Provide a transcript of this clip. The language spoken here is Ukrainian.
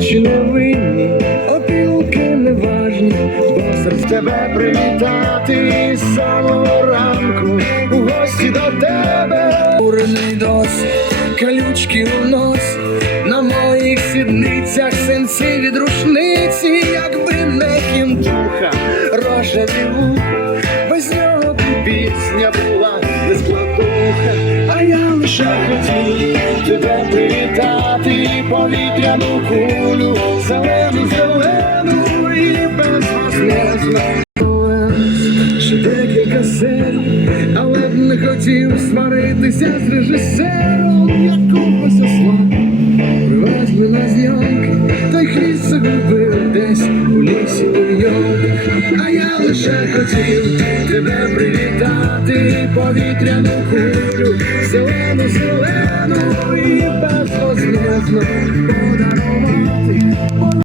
чи не винні, опілки неважні, бо серед тебе привітати з самого ранку. У гості до тебе. Урений досі, калючки у носі, на моїх сідницях синці від рушниці, якби не кінтуха, рожеві вуха, без нього б пісня була. Не а я лише хотів тебе привітати, повітряну кулю, зелену, зелену і безвознезну. Ще декілька серій, але б не хотів сваритися з режисером якогось осла. Привезли на зйомки, та й хвіст загубив десь у лісі у йомках. А я лише хотів тебе привітати, повітряну кулю, зелену, зелену і безвознезну.